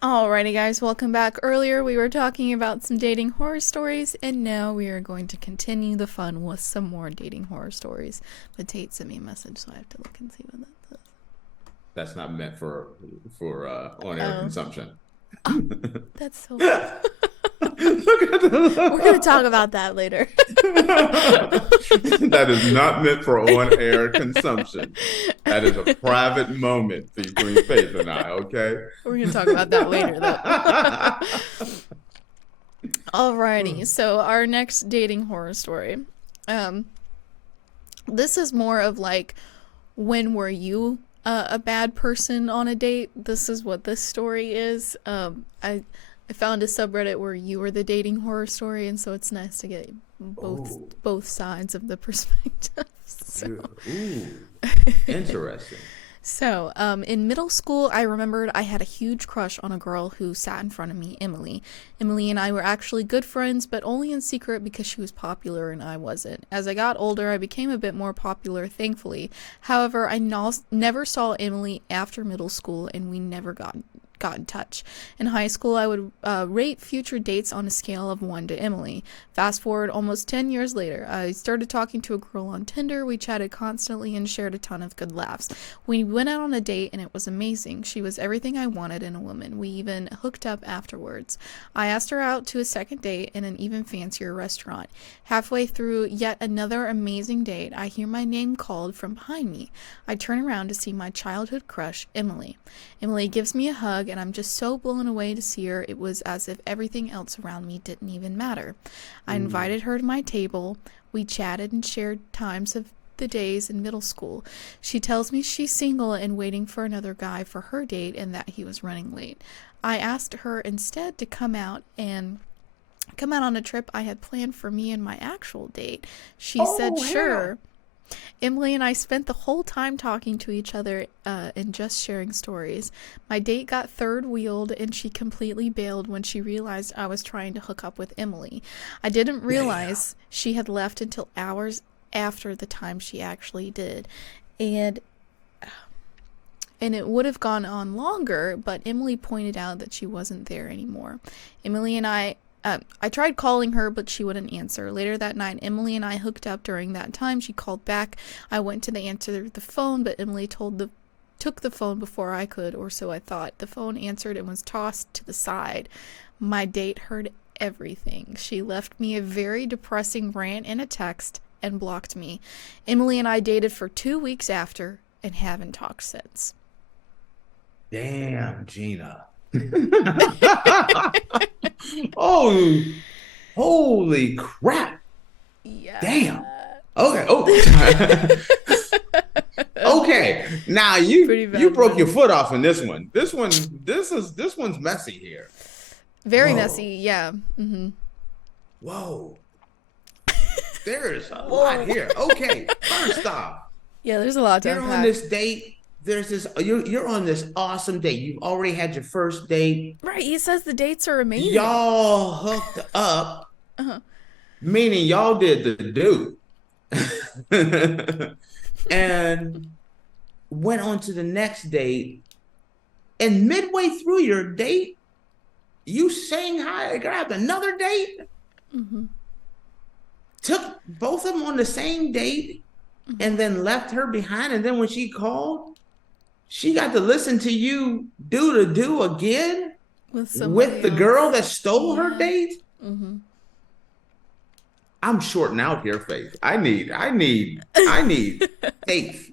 Alrighty, guys, welcome back. Earlier, we were talking about some dating horror stories, and now we are going to continue the fun with some more dating horror stories. But Tate sent me a message, so I have to look and see what that says. That's not meant for on-air Oh, consumption. oh, that's so. Look at We're gonna talk about that later. That is not meant for on-air consumption. That is a private moment between Faith and I, okay? We're gonna talk about that later, though. Alrighty, so our next dating horror story. This is more of like, when were you a bad person on a date? This is what this story is. I found a subreddit where you were the dating horror story, and so it's nice to get both sides of the perspective. Ooh, interesting. So, in middle school, I remembered I had a huge crush on a girl who sat in front of me, Emily. Emily and I were actually good friends, but only in secret because she was popular and I wasn't. As I got older, I became a bit more popular, thankfully. However, I never saw Emily after middle school, and we never got in touch. In high school, I would rate future dates on a scale of 1 to Emily. Fast forward almost 10 years later, I started talking to a girl on Tinder. We chatted constantly and shared a ton of good laughs. We went out on a date and it was amazing. She was everything I wanted in a woman. We even hooked up afterwards. I asked her out to a second date in an even fancier restaurant. Halfway through yet another amazing date, I hear my name called from behind me. I turn around to see my childhood crush, Emily. Emily gives me a hug, and I'm just so blown away to see her. It was as if everything else around me didn't even matter. I invited her to my table. We chatted and shared times of the days in middle school. She tells me she's single and waiting for another guy for her date and that he was running late. I asked her instead to come out on a trip I had planned for me and my actual date. She said sure. Emily and I spent the whole time talking to each other and just sharing stories. My date got third wheeled and she completely bailed when she realized I was trying to hook up with Emily. I didn't realize she had left until hours after the time she actually did. And it would have gone on longer, but Emily pointed out that she wasn't there anymore. Emily and I tried calling her, but she wouldn't answer. Later that night, Emily and I hooked up. During that time, she called back. I went to answer the phone, but Emily took the phone before I could, or so I thought. The phone answered and was tossed to the side. My date heard everything. She left me a very depressing rant and a text and blocked me. Emily and I dated for 2 weeks after and haven't talked since. Damn, Gina. Oh, holy crap. Yeah. Damn. Okay. Oh. Okay. Now you broke your foot off in this one. This one's messy here. Very messy, yeah. Mm-hmm. Whoa. There's a lot here. Okay. First off, Yeah, there's a lot to you're unpack. on this date. There's this. You're on this awesome date. You've already had your first date. Right, he says the dates are amazing. Y'all hooked up, Uh-huh. meaning y'all did the do, and went on to the next date. And midway through your date, you sang hi, grabbed another date, Mm-hmm. took both of them on the same date, and then left her behind. And then when she called, she got to listen to you do the do again with the girl that stole her date. Mm-hmm. I'm shorting out here, Faith. I need Faith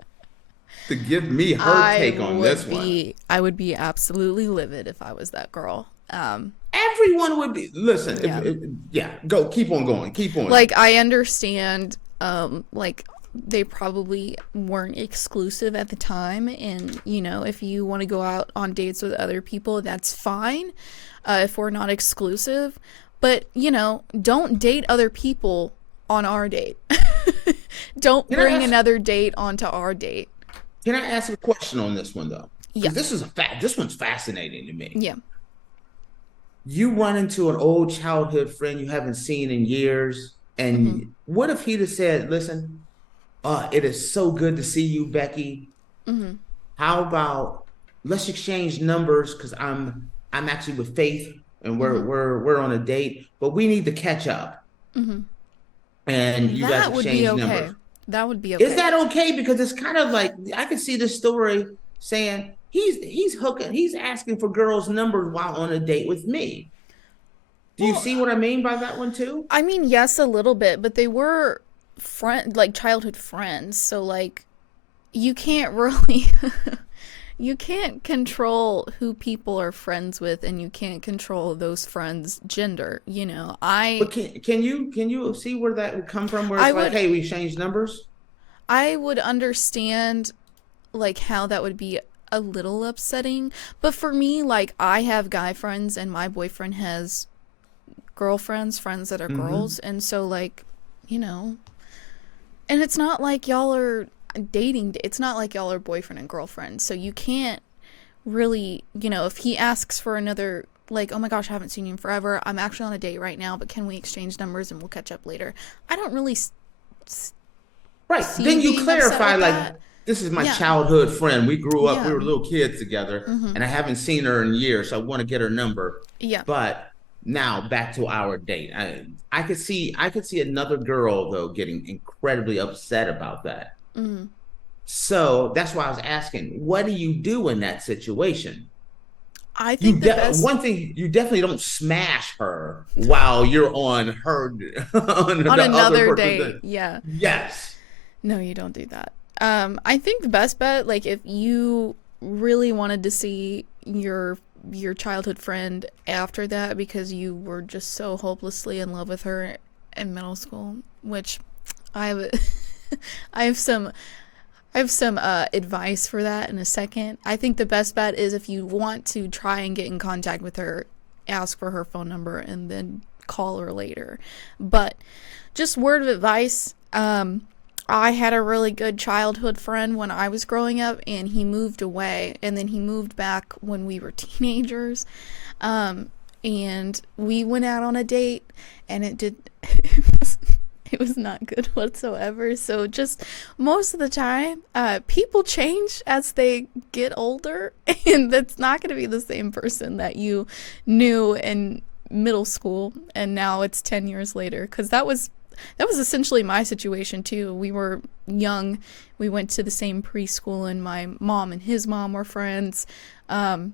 to give me her take on this one. I would be absolutely livid if I was that girl. Everyone would be. Listen, go. Keep on going. Keep on. Like, I understand, like, they probably weren't exclusive at the time, and, you know, if you want to go out on dates with other people, that's fine, if we're not exclusive. But, you know, don't date other people on our date. Don't bring another date onto our date. Can I ask a question on this one, though? Yeah. This is a fact. This one's fascinating to me. Yeah. You run into an old childhood friend you haven't seen in years, and what if he'd have said, "Listen, it is so good to see you, Becky. Mm-hmm. How about let's exchange numbers because I'm I'm actually with Faith and Mm-hmm. we're on a date, but we need to catch up Mm-hmm. and you guys That would be exchange okay. numbers. That would be Is okay. that okay? Because it's kind of like I can see this story saying he's asking for girls' numbers while on a date with me. Do you Well, see what I mean by that one too? I mean, yes, a little bit, but they were like childhood friends, so like you can't really you can't control who people are friends with, and you can't control those friends' gender. But can you see where that would come from? Where I it's like, would hey, we changed numbers. I would understand like how that would be a little upsetting, but for me, like I have guy friends and my boyfriend has girlfriends, friends that are Mm-hmm. girls, and so like, you know, and it's not like y'all are dating. It's not like y'all are boyfriend and girlfriend, so you can't really, if he asks for another, like, oh my gosh, I haven't seen you in forever, I'm actually on a date right now, but can we exchange numbers and we'll catch up later? I don't really Right. see Then you being upset clarify, with like, that. this is my Yeah. childhood friend. We grew up, we Yeah. were little kids together, Mm-hmm. and I haven't seen her in years, so I want to get her number. Yeah. But now back to our date. I could see another girl though getting incredibly upset about that. Mm-hmm. So that's why I was asking, what do you do in that situation? I think the best One thing you definitely don't smash her while you're on her on on the other another person. date, yeah. Yes. No, you don't do that. I think the best bet, like if you really wanted to see your childhood friend after that because you were just so hopelessly in love with her in middle school, which I have I have some advice for that in a second. I think the best bet is if you want to try and get in contact with her, ask for her phone number and then call her later. But just word of advice, I had a really good childhood friend when I was growing up, and he moved away, and then he moved back when we were teenagers. Um, and we went out on a date, and it was not good whatsoever. So just most of the time, people change as they get older, and that's not going to be the same person that you knew in middle school, and now it's 10 years later, because that was essentially my situation too. We were young. We went to the same preschool, and my mom and his mom were friends. Um,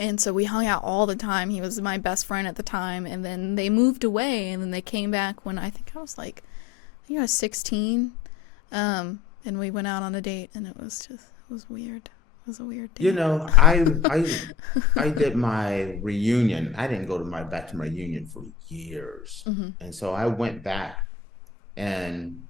and so we hung out all the time. He was my best friend at the time. And then they moved away, and then they came back when I think I was 16. And we went out on a date, and it was weird. It was a weird You date. know, I did my reunion. I didn't go to my back to my reunion for years. Mm-hmm. And so I went back and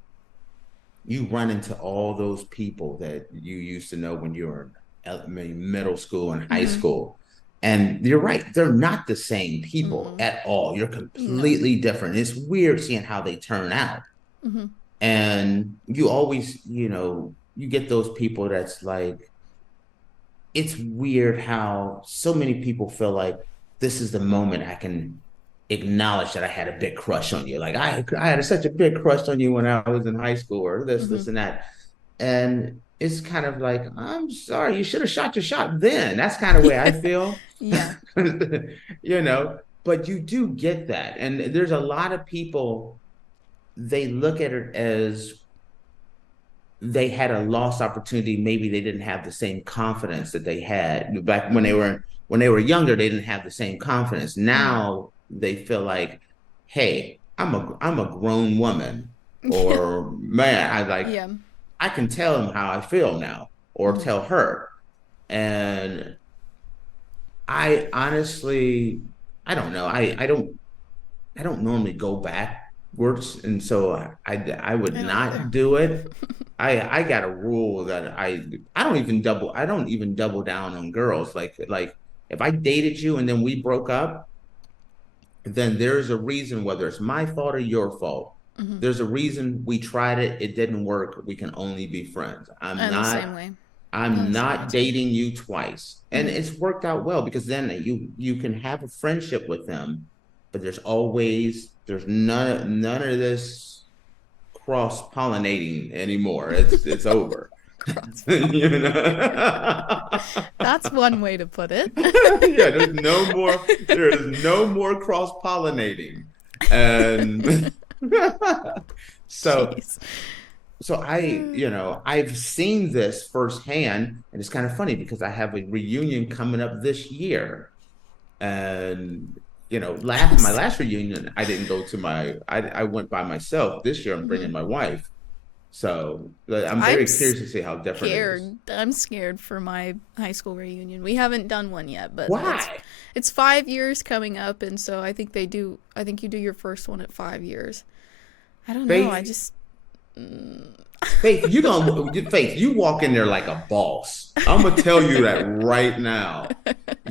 you run into all those people that you used to know when you were in middle school and high Mm-hmm. school. And you're right, they're not the same people Mm-mm. at all. You're No. completely different. It's weird seeing how they turn out. Mm-hmm. And you always, you get those people that's like, it's weird how so many people feel like this is the moment I can acknowledge that I had a big crush on you. Like I had such a big crush on you when I was in high school, or Mm-hmm. this, and that. And it's kind of like, I'm sorry, you should have shot your shot then. That's kind of the way I feel. Yeah. you know, but you do get that. And there's a lot of people, they look at it as they had a lost opportunity. Maybe they didn't have the same confidence that they had back when Mm-hmm. they were younger. They didn't have the same confidence. Mm-hmm. Now they feel like, hey, I'm a grown woman, Yeah. or man, Yeah. I can tell them how I feel now, or Mm-hmm. tell her. And I honestly, I don't know. I don't normally go backwards, and so I would I don't either. not do it. I got a rule that I don't even double down on girls. Like if I dated you and then we broke up, then there's a reason, whether it's my fault or your fault. Mm-hmm. There's a reason we tried it, it didn't work. We can only be friends. I'm I'm the same not way. I'm I'm the same way not too. dating you twice. And Mm-hmm. it's worked out well because then you can have a friendship with them, but there's none of this cross pollinating anymore. It's over. You know? That's one way to put it. Yeah, there is no more cross-pollinating. And so Jeez. I've seen this firsthand, and it's kind of funny because I have a reunion coming up this year. And my last reunion, I didn't go to I went by myself. This year I'm bringing my wife. So I'm very curious to see how different it is. I'm scared for my high school reunion. We haven't done one yet, but Why? It's 5 years coming up, and so I think you do your first one at 5 years. I don't know. I just Faith, you walk in there like a boss. I'm gonna tell you that right now.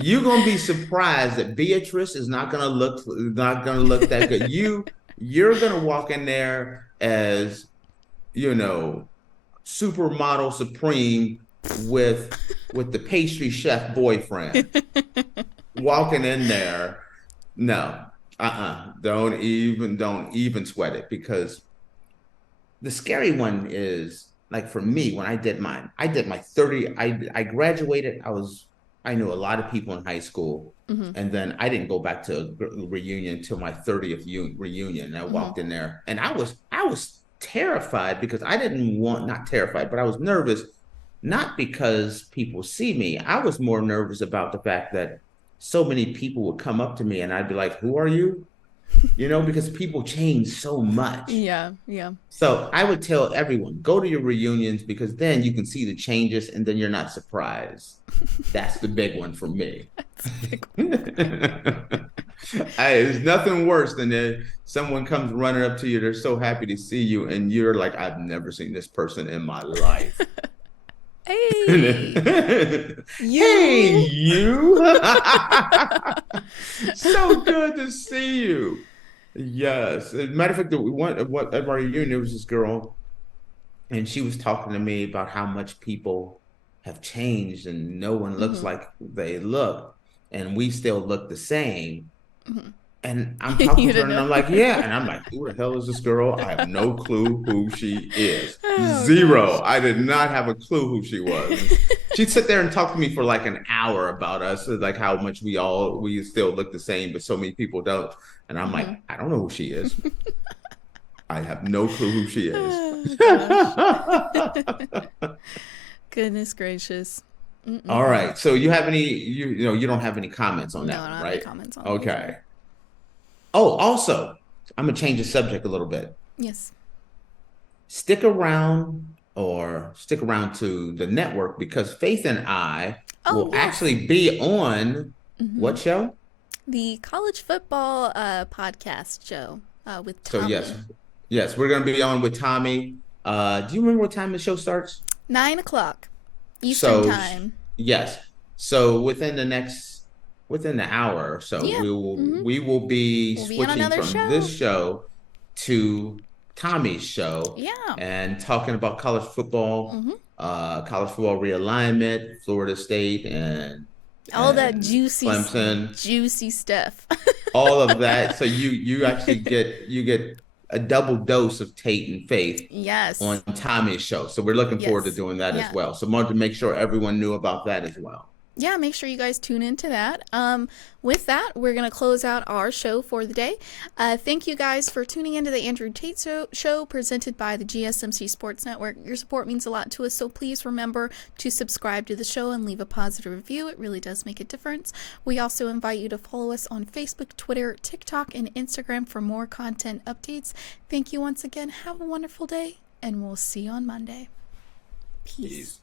You're gonna be surprised that Beatrice is not gonna look that good. You're gonna walk in there as supermodel supreme with the pastry chef boyfriend. Walking in there, no, don't even sweat it, because the scary one is, like, for me, when I did my 30, I graduated. I knew a lot of people in high school, and then I didn't go back to a reunion until my 30th reunion. And I walked in there, and I was terrified, because not terrified, but I was nervous, not because people see me. I was more nervous about the fact that so many people would come up to me and I'd be like, "Who are you?" Because people change so much. Yeah. So I would tell everyone, go to your reunions, because then you can see the changes and then you're not surprised. That's the big one for me. There's nothing worse than that someone comes running up to you. They're so happy to see you, and you're like, "I've never seen this person in my life." Hey, Hey, you. So good to see you. Yes. As a matter of fact, at our reunion, there was this girl, and she was talking to me about how much people have changed and no one looks like they look, and we still look the same. And I'm talking to her, and I'm like, "Yeah." And I'm like, "Who the hell is this girl?" I have no clue who she is. Zero. I did not have a clue who she was. She'd sit there and talk to me for like an hour about us, like how much we still look the same, but so many people don't. And I'm like, "I don't know who she is." I have no clue who she is. Goodness gracious. All right. So you have you don't have any comments on that, No, I don't have right? any comments on that. Okay. Oh, also, I'm gonna change the subject a little bit. Yes. Stick around to the network, because Faith and I will actually be on what show? The college football podcast show with Tommy. So yes, we're gonna be on with Tommy. Do you remember what time the show starts? 9 o'clock Eastern time. Yes. So within the hour or so, we will be switching from this show to Tommy's show. Yeah. And talking about college football, college football realignment, Florida State, and all that juicy Clemson, juicy stuff. all of that. So you actually get a double dose of Tate and Faith on Tommy's show. So we're looking forward to doing that as well. So I wanted to make sure everyone knew about that as well. Yeah, make sure you guys tune into that. With that, we're going to close out our show for the day. Thank you guys for tuning into the Andrew Tate show presented by the GSMC Sports Network. Your support means a lot to us, so please remember to subscribe to the show and leave a positive review. It really does make a difference. We also invite you to follow us on Facebook, Twitter, TikTok, and Instagram for more content updates. Thank you once again. Have a wonderful day, and we'll see you on Monday. Peace.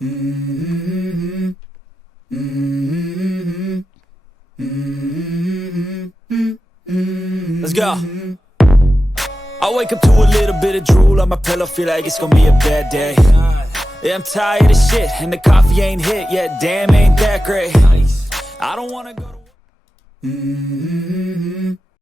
Let's go. I wake up to a little bit of drool on my pillow, feel like it's gonna be a bad day. Yeah, I'm tired of shit, and the coffee ain't hit yet. Damn, ain't that great. I don't wanna go to